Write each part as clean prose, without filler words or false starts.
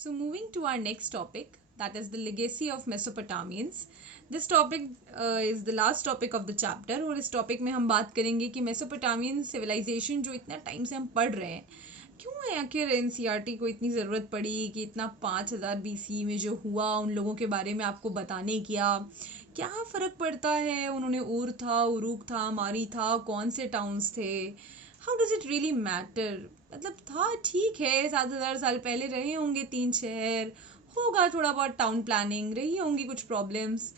So, moving to our next topic, that is the legacy of Mesopotamians. This topic is the last topic of the chapter और इस topic में हम बात करेंगे कि Mesopotamian civilisation जो इतना टाइम से हम पढ़ रहे हैं, क्यों है आखिर एनसीईआरटी को इतनी ज़रूरत पड़ी कि इतना 5000 बीसी में जो हुआ उन लोगों के बारे में आपको बताने क्या फ़र्क पड़ता है। उन्होंने ऊर था, उरूक था, मारी था, कौन से टाउन्स थे, how does it really matter. मतलब था ठीक है, 7000 साल पहले रहे होंगे 3 शहर, होगा थोड़ा बहुत टाउन प्लानिंग, रही होंगी कुछ प्रॉब्लम्स,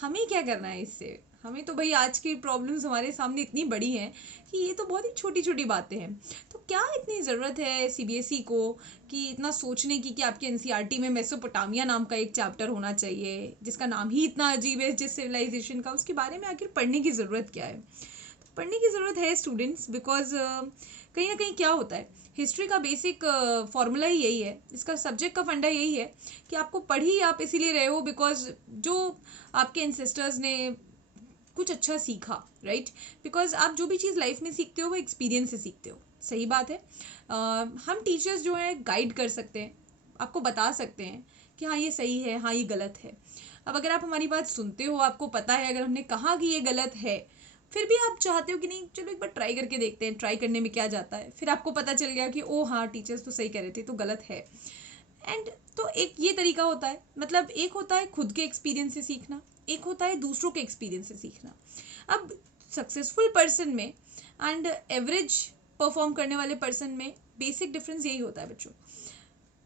हमें क्या करना है इससे। हमें तो भाई आज की प्रॉब्लम्स हमारे सामने इतनी बड़ी हैं कि ये तो बहुत ही छोटी छोटी बातें हैं। तो क्या इतनी ज़रूरत है सीबीएसई को कि इतना सोचने की कि आपके एनसीईआरटी में मेसोपोटामिया नाम का एक चैप्टर होना चाहिए, जिसका नाम ही इतना अजीब है, जिस सिविलाइजेशन का, उसके बारे में आखिर पढ़ने की ज़रूरत क्या है। तो पढ़ने की ज़रूरत है स्टूडेंट्स, बिकॉज कहीं ना कहीं क्या होता है, हिस्ट्री का बेसिक फॉर्मूला ही यही है, इसका सब्जेक्ट का फंडा यही है कि आपको पढ़ ही आप इसीलिए रहे हो बिकॉज जो आपके एंसेस्टर्स ने कुछ अच्छा सीखा, राइट। बिकॉज आप जो भी चीज़ लाइफ में सीखते हो वो एक्सपीरियंस से सीखते हो, सही बात है। हम टीचर्स जो हैं गाइड कर सकते हैं, आपको बता सकते हैं कि हाँ ये सही है, हाँ ये गलत है। अब अगर आप हमारी बात सुनते हो, आपको पता है अगर हमने कहा कि ये गलत है, फिर भी आप चाहते हो कि नहीं चलो एक बार ट्राई करके देखते हैं, ट्राई करने में क्या जाता है, फिर आपको पता चल गया कि ओ हाँ टीचर्स तो सही कह रहे थे, तो गलत है। एंड तो एक ये तरीका होता है, मतलब एक होता है खुद के एक्सपीरियंस से सीखना, एक होता है दूसरों के एक्सपीरियंस से सीखना। अब सक्सेसफुल पर्सन में एंड एवरेज परफॉर्म करने वाले पर्सन में बेसिक डिफरेंस यही होता है बच्चों,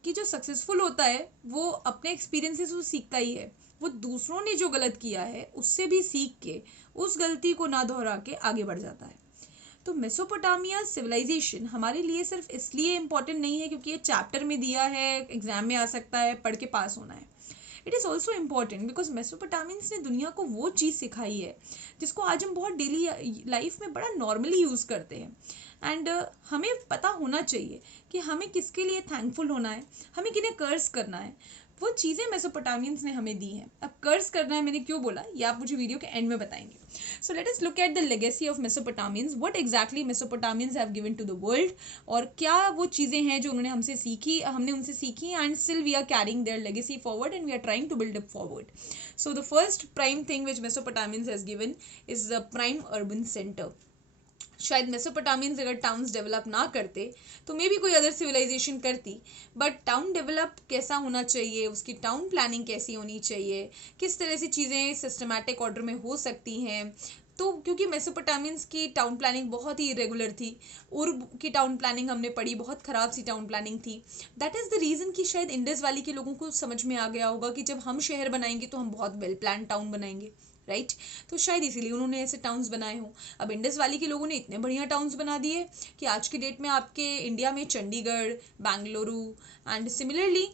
कि जो सक्सेसफुल होता है वो अपने एक्सपीरियंसेस से सीखता ही है, वो दूसरों ने जो गलत किया है उससे भी सीख के उस गलती को ना दोहरा के आगे बढ़ जाता है। तो मेसोपोटामिया सिविलाइजेशन हमारे लिए सिर्फ इसलिए इम्पॉर्टेंट नहीं है क्योंकि ये चैप्टर में दिया है, एग्जाम में आ सकता है, पढ़ के पास होना है। It is also important because मेसोपोटामियंस ने दुनिया को वो चीज़ सिखाई है जिसको आज हम बहुत डेली लाइफ में बड़ा नॉर्मली यूज़ करते हैं। एंड हमें पता होना चाहिए कि हमें किसके लिए थैंकफुल होना है, हमें किन्हें कर्ज करना है। वो चीज़ें मेसोपोटामियंस ने हमें दी हैं। अब कर्ज करना है मैंने क्यों बोला, ये आप मुझे वीडियो के एंड में बताएंगे। So let us look at the legacy of Mesopotamians, what exactly Mesopotamians have given to the world, और क्या वो चीज़ें हैं जो उन्होंने हमसे सीखी, हमने उनसे सीखी, and still we are carrying their legacy forward and we are trying to build up forward. So the first prime thing which Mesopotamians has given is the prime urban centre. शायद मेसोपोटामियंस अगर towns develop ना करते तो मे भी कोई other civilisation करती, but town develop कैसा होना चाहिए, उसकी टाउन प्लानिंग कैसी होनी चाहिए, किस तरह से चीज़ें सिस्टमैटिक ऑर्डर में हो सकती हैं। तो क्योंकि मेसोपोटामियंस की टाउन प्लानिंग बहुत ही इरेगुलर थी, उर्ब की टाउन प्लानिंग हमने पढ़ी, बहुत ख़राब सी टाउन प्लानिंग थी। दैट इज़ द रीज़न कि शायद इंडस वैली के लोगों को समझ में आ गया होगा कि जब हम शहर बनाएंगे तो हम बहुत वेल प्लान टाउन बनाएंगे, राइट। तो शायद इसीलिए उन्होंने ऐसे टाउन्स बनाए हों। अब इंडस वैली के लोगों ने इतने बढ़िया टाउन्स बना दिए कि आज के डेट में आपके इंडिया में चंडीगढ़, बेंगलुरु एंड सिमिलरली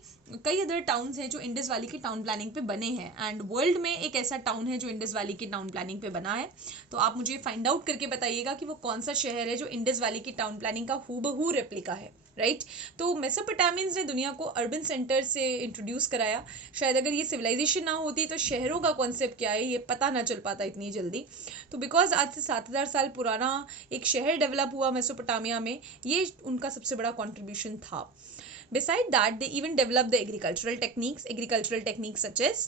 कई अदर टाउन्स हैं जो इंडस वैली की टाउन प्लानिंग पे बने हैं। एंड वर्ल्ड में एक ऐसा टाउन है जो इंडस वैली की टाउन प्लानिंग पे बना है। तो आप मुझे फाइंड आउट करके बताइएगा कि वो कौन सा शहर है जो इंडस वैली की टाउन प्लानिंग का हूबहू रेप्लिका है, राइट। तो मेसोपोटामियंस ने दुनिया को अर्बन सेंटर से इंट्रोड्यूस कराया। शायद अगर ये सिविलाइजेशन ना होती तो शहरों का कॉन्सेप्ट क्या है ये पता ना चल पाता इतनी जल्दी। तो बिकॉज आज से 7000 साल पुराना एक शहर डेवलप हुआ मेसोपोटामिया में, ये उनका सबसे बड़ा कॉन्ट्रीब्यूशन था। Beside that, they even developed the agricultural techniques such as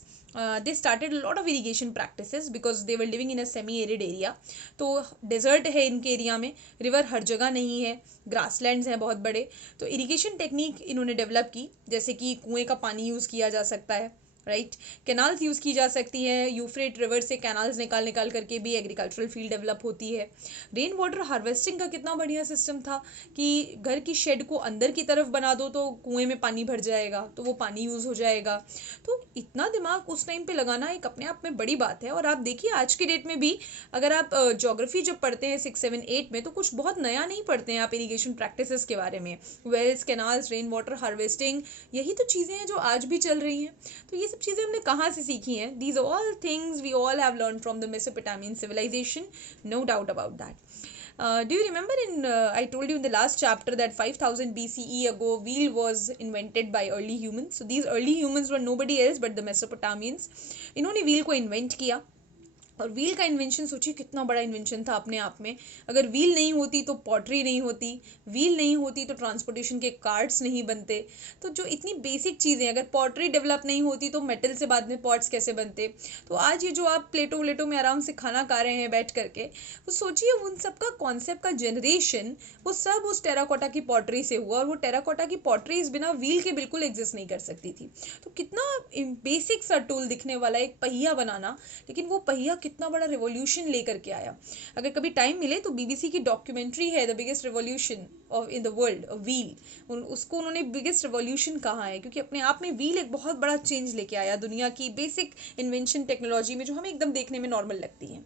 they started a lot of irrigation practices because they were living in a semi-arid area. तो डेजर्ट है इनके एरिया में, रिवर हर जगह नहीं है, ग्रासलैंड्स हैं बहुत बड़े। तो इरिगेशन टेक्निक इन्होंने डेवलप की, जैसे कि कुएं का पानी यूज़ किया जा सकता है, राइट। कैनाल्स यूज़ की जा सकती है, यूफ्रेट रिवर से कैनाल्स निकाल निकाल करके भी एग्रीकल्चरल फील्ड डेवलप होती है। रेन वाटर हार्वेस्टिंग का कितना बढ़िया सिस्टम था कि घर की शेड को अंदर की तरफ बना दो तो कुएं में पानी भर जाएगा, तो वो पानी यूज़ हो जाएगा। तो इतना दिमाग उस टाइम पे लगाना एक अपने आप में बड़ी बात है। और आप देखिए आज की डेट में भी अगर आप ज्योग्राफी जब पढ़ते हैं 6, 7, 8 में, तो कुछ बहुत नया नहीं पढ़ते हैं आप इरीगेशन प्रैक्टिसेस के बारे में, wells, canals, rain water harvesting, यही तो चीज़ें हैं जो आज भी चल रही हैं। तो ये सब चीज़ें हमने कहाँ से सीखी हैं? These all things we all have learn from the Mesopotamian civilisation, no doubt about that. Do you remember I told you in the last chapter that 5000 BCE ago wheel was invented by early humans. So these early humans were nobody else but the Mesopotamians. इन्होंने wheel को invent किया और wheel का invention सोचिए कितना बड़ा invention था अपने आप में। अगर व्हील नहीं होती तो पॉटरी नहीं होती, व्हील नहीं होती तो ट्रांसपोर्टेशन के कार्ड्स नहीं बनते। तो जो इतनी बेसिक चीज़ें, अगर पॉटरी डेवलप नहीं होती तो मेटल से बाद में पॉट्स कैसे बनते। तो आज ये जो आप प्लेटो व्लेटो में आराम से खाना खा रहे हैं बैठ करके, तो सोचिए उन सब का कॉन्सेप्ट का जनरेशन वो सब उस टेराकोटा की पॉटरी से हुआ। और वो टेराकोटा की पॉटरी इस बिना व्हील के बिल्कुल एग्जिस्ट नहीं कर सकती थी। तो कितना बेसिक सा टूल दिखने वाला एक पहिया बनाना, लेकिन वो पहिया कितना बड़ा रिवॉल्यूशन लेकर के आया। अगर कभी टाइम मिले तो बीबीसी की डॉक्यूमेंट्री है the biggest revolution of in the world, wheel, उसको उन्होंने बिगेस्ट रिवॉल्यूशन कहा है, क्योंकि अपने आप में व्हील एक बहुत बड़ा चेंज लेके आया दुनिया की बेसिक इन्वेंशन टेक्नोलॉजी में, जो हमें एकदम देखने में नॉर्मल लगती है।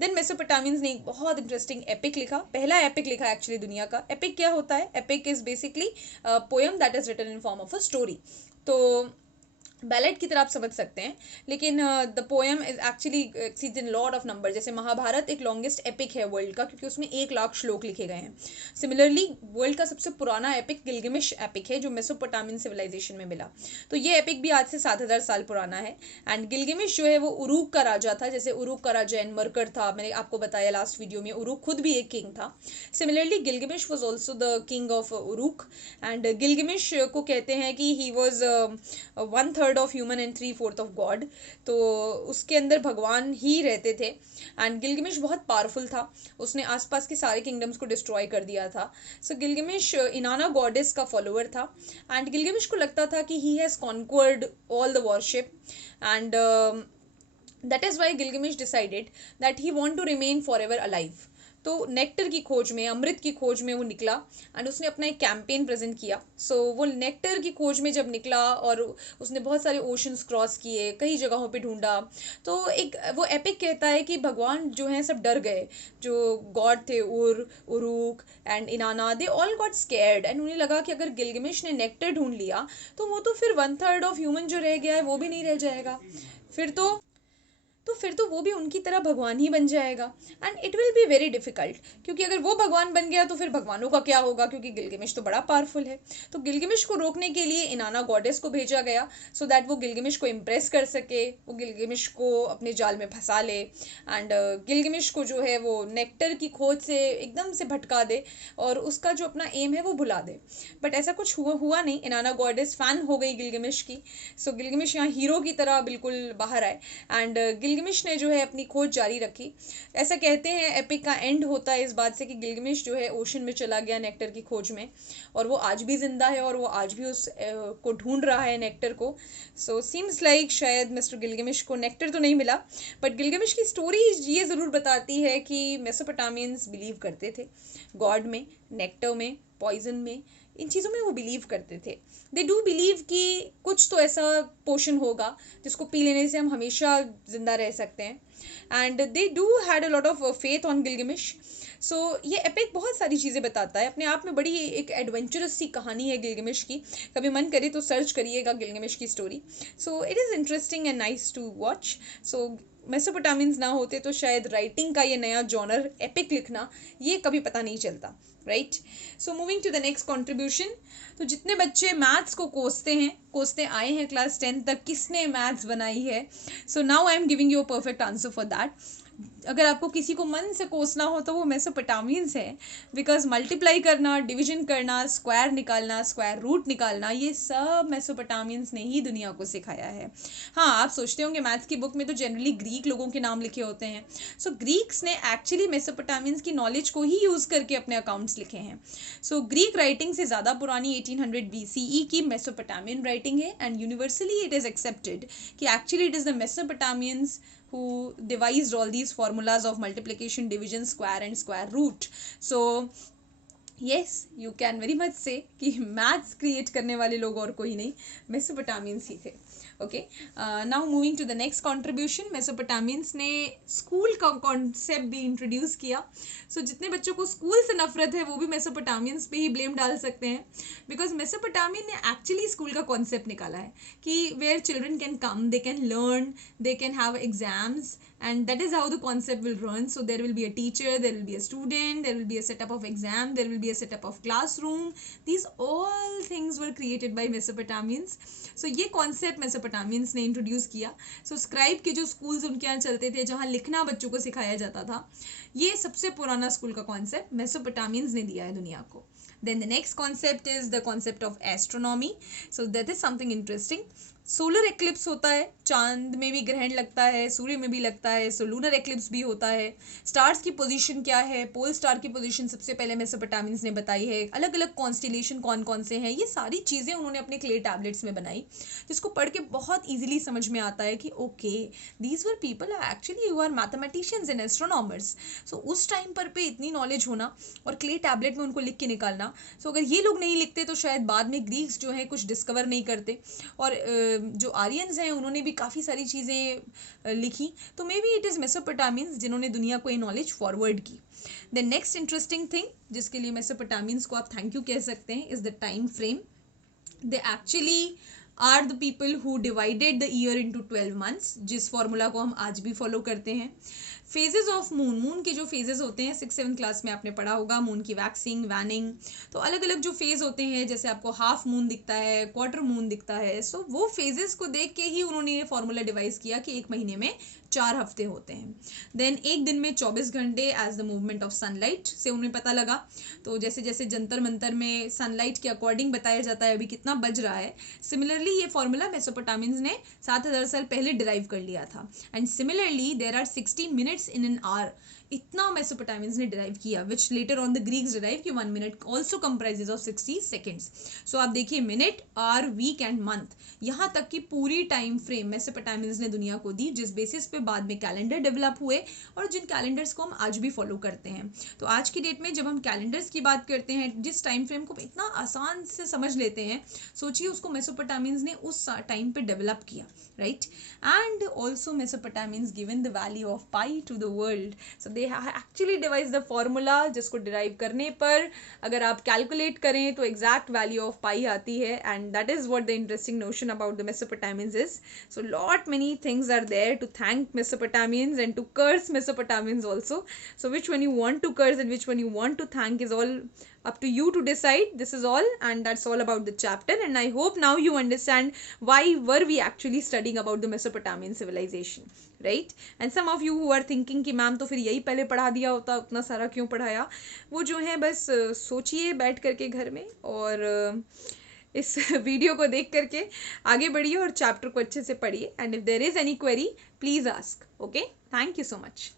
देन मेसोपोटामियंस ने एक बहुत इंटरेस्टिंग एपिक लिखा, पहला एपिक लिखा एक्चुअली दुनिया का। एपिक क्या होता है? Epic is basically poem that is written in form of a story. तो बैलेट की तरह आप समझ सकते हैं, लेकिन the poem is actually exceeds in lot of number. जैसे महाभारत एक लॉन्गेस्ट एपिक है वर्ल्ड का, क्योंकि उसमें 1 लाख श्लोक लिखे गए हैं। सिमिलरली वर्ल्ड का सबसे पुराना एपिक गिलगमेश एपिक है, जो मेसोपोटामियन सिविलाइजेशन में मिला। तो ये एपिक भी आज से 7,000 साल पुराना है। एंड गिलगमेश जो है वो उरूक का राजा था, जैसे उरूक का राजा एनमरकर था, मैंने आपको बताया लास्ट वीडियो में। उरूक खुद भी एक किंग था। Similarly Gilgamesh was also the king of Uruk. And Gilgamesh को कहते हैं कि he was 1/3 of human and 3/4 of god. तो उसके अंदर भगवान ही रहते थे। एंड गिलगमेश बहुत पावरफुल था, उसने आसपास के सारे किंगडम्स को डिस्ट्रॉय कर दिया था। सो गिलगमेश इनाना गॉडेस का फॉलोअर था। एंड गिलगमेश को लगता था कि he has conquered all the worship. And that is why Gilgamesh decided that he want to remain forever alive. तो नेक्टर की खोज में, अमृत की खोज में वो निकला एंड उसने अपना एक कैंपेन प्रेजेंट किया। सो वो नेक्टर की खोज में जब निकला और उसने बहुत सारे ओशंस क्रॉस किए, कई जगहों पे ढूंढा, तो एक वो एपिक कहता है कि भगवान जो हैं सब डर गए। जो गॉड थे Uruk and Inanna, they all got scared. And उन्हें लगा कि अगर गिलगमेश ने नेक्टर ढूंढ लिया तो वो तो फिर 1/3 ऑफ ह्यूमन जो रह गया है वो भी नहीं रह जाएगा, फिर तो वो भी उनकी तरह भगवान ही बन जाएगा। And it will be very difficult, क्योंकि अगर वो भगवान बन गया तो फिर भगवानों का क्या होगा, क्योंकि गिलगमेश तो बड़ा पावरफुल है। तो गिलगमेश को रोकने के लिए इनाना गॉडेस को भेजा गया, सो दैट वो गिलगमेश को इम्प्रेस कर सके, वो गिलगमेश को अपने जाल में फंसा ले। एंड गिलगमेश को जो है वो नेक्टर की खोज से एकदम से भटका दे और उसका जो अपना एम है वो भुला दे। बट ऐसा कुछ हुआ नहीं। इनाना गॉडेस फैन हो गई गिलगमेश की। सो गिलगमेश यहाँ हीरो की तरह बिल्कुल बाहर आए एंड गिलगमेश ने जो है अपनी खोज जारी रखी। ऐसा कहते हैं एपिक का एंड होता है इस बात से कि गिलगमेश जो है ओशन में चला गया नेक्टर की खोज में, और वो आज भी जिंदा है और वो आज भी उस को ढूंढ रहा है नेक्टर को। सो सीम्स लाइक शायद मिस्टर गिलगमेश को नेक्टर तो नहीं मिला, बट गिलगमेश की स्टोरी ये ज़रूर बताती है कि मेसोपोटामियंस बिलीव करते थे गॉड में, नेक्टर में, पॉइजन में, इन चीज़ों में वो बिलीव करते थे। दे डू बिलीव कि कुछ तो ऐसा पोशन होगा जिसको पी लेने से हम हमेशा जिंदा रह सकते हैं। And they do had a lot of faith on Gilgamesh. So ये एपिक बहुत सारी चीज़ें बताता है, अपने आप में बड़ी एक एडवेंचरस सी कहानी है गिलगमेश की। कभी मन करे तो सर्च करिएगा गिलगमेश की story. So it is interesting and nice to watch. So Mesopotamians ना होते तो शायद राइटिंग का ये नया जॉनर एपिक लिखना ये कभी पता नहीं चलता, right. So moving to the next contribution. तो जितने बच्चे मैथ्स को कोसते आए हैं क्लास 10 तक, किसने मैथ्स बनाई है? So now I am giving you a perfect answer for that. अगर आपको किसी को मन से कोसना हो तो वो मेसोपोटामियंस है, बिकॉज मल्टीप्लाई करना, डिवीजन करना, स्क्वायर निकालना, स्क्वायर रूट निकालना, ये सब मेसोपोटामियंस ने ही दुनिया को सिखाया है। हाँ, आप सोचते होंगे मैथ्स की बुक में तो जनरली ग्रीक लोगों के नाम लिखे होते हैं। सो ग्रीक्स ने एक्चुअली मेसोपोटामियंस की नॉलेज को ही यूज़ करके अपने अकाउंट्स लिखे हैं। सो ग्रीक राइटिंग से ज़्यादा पुरानी 1800 BCE की मेसोपोटामियन राइटिंग है, and universally it is accepted कि actually it is the Mesopotamians who devised all these formulas of multiplication, division, square and square root. So yes, you can very much say कि maths create करने वाले लोग और कोई नहीं, Mesopotamians ही थे। Okay, now moving to the next contribution. Mesopotamians ने स्कूल का कॉन्सेप्ट भी इंट्रोड्यूस किया। सो जितने बच्चों को स्कूल से नफरत है वो भी मेसोपोटामियंस पे ही ब्लेम डाल सकते हैं, बिकॉज मेसोपोटामियन ने एक्चुअली स्कूल का कॉन्सेप्ट निकाला है कि where children can come, they can learn, they can have exams, and that is how the concept will run. So there will be a teacher, there will be a student, there will be a setup of exam, there will be a way, setup of classroom, these all things were created by Mesopotamians. So ये concept Mesopotamians ने introduce किया. So scribe के जो schools उनके यहाँ चलते थे जहाँ लिखना बच्चों को सिखाया जाता था, ये सबसे पुराना स्कूल का concept Mesopotamians ने दिया है दुनिया को. Then the next concept is the concept of astronomy. So that is something interesting. Solar eclipse होता है, चांद में भी ग्रहण लगता है, सूर्य में भी लगता है, सो लूनर एक्लिप्स भी होता है. स्टार्स की पोजीशन क्या है, पोल स्टार की पोजीशन सबसे पहले मेसोपोटामियंस ने बताई है. अलग अलग कॉन्स्टिलेशन कौन कौन से हैं, ये सारी चीज़ें उन्होंने अपने क्ले टैबलेट्स में बनाई, जिसको पढ़ के बहुत ईजिली समझ में आता है कि okay these were people actually you are mathematicians and astronomers. So उस टाइम पर पे इतनी नॉलेज होना और क्ले टैबलेट में उनको लिख के निकालना. सो अगर ये लोग नहीं लिखते तो शायद बाद में ग्रीक्स जो है कुछ डिस्कवर नहीं करते, और जो आर्यंस हैं उन्होंने भी काफ़ी सारी चीज़ें लिखी. तो मे बी इट इज़ मेसोपोटामियंस जिन्होंने दुनिया को ये नॉलेज फॉरवर्ड की. द नेक्स्ट इंटरेस्टिंग थिंग जिसके लिए मेसोपोटामियंस को आप थैंक यू कह सकते हैं is the time frame. They actually are the people who divided the year into 12 months, जिस फॉर्मूला को हम आज भी फॉलो करते हैं. फेजेस ऑफ मून, मून के जो फेजेस होते हैं 6th-7th क्लास में आपने पढ़ा होगा, मून की वैक्सिंग, वैनिंग. तो अलग अलग जो फेज होते हैं, जैसे आपको हाफ मून दिखता है, क्वार्टर मून दिखता है, सो वो फेजेस को देख के ही उन्होंने ये फॉर्मूला डिवाइस किया कि एक महीने में 4 हफ्ते होते हैं. देन एक दिन में 24 घंटे as the movement of sunlight से उन्हें पता लगा. तो जैसे जैसे जंतर मंतर में सनलाइट के अकॉर्डिंग बताया जाता है अभी कितना बज रहा है, सिमिलरली ये फॉर्मूला मेसोपोटामियंस ने 7000 साल पहले डिराइव कर लिया था. And similarly there are 60 minutes in an hour. इतना मेसोपोटामियंस ने डिराइव किया, which later on the Greeks derive कि 1 minute also comprises of 60 seconds. सो आप देखिए minute, hour, week and month, यहाँ तक की पूरी टाइम फ्रेम मेसोपोटामियंस ने दुनिया को दी, जिस बेसिस पे बाद में कैलेंडर डेवलप हुए और जिन कैलेंडर्स को हम आज भी फॉलो करते हैं. तो आज की डेट में जब हम कैलेंडर्स की बात करते हैं, जिस टाइम फ्रेम को इतना आसान से समझ लेते हैं, सोचिए उसको मेसोपोटामियंस ने उस टाइम पे डेवलप किया, right. And also Mesopotamians given the value of pi to the world. So they actually devise the formula जिसको डिराइव करने पर अगर आप कैलकुलेट करें तो एग्जैक्ट वैल्यू ऑफ पाई आती है. And that is what the interesting notion about the Mesopotamians is. So lot many things are there to thank Mesopotamians and to curse Mesopotamians also. So which one you want to curse and which one you want to thank is all up to you to decide. This is all, and that's all about the chapter, and I hope now you understand why were we actually studying about the Mesopotamian civilization, right? And some of you who are thinking कि ma'am तो फिर यही पहले पढ़ा दिया होता, उतना सारा क्यों पढ़ाया. वो जो है बस सोचिए बैठ करके घर में और इस वीडियो को देख करके आगे बढ़िए और चैप्टर को अच्छे से पढ़िए. And if there is any query please ask. Okay, thank you so much.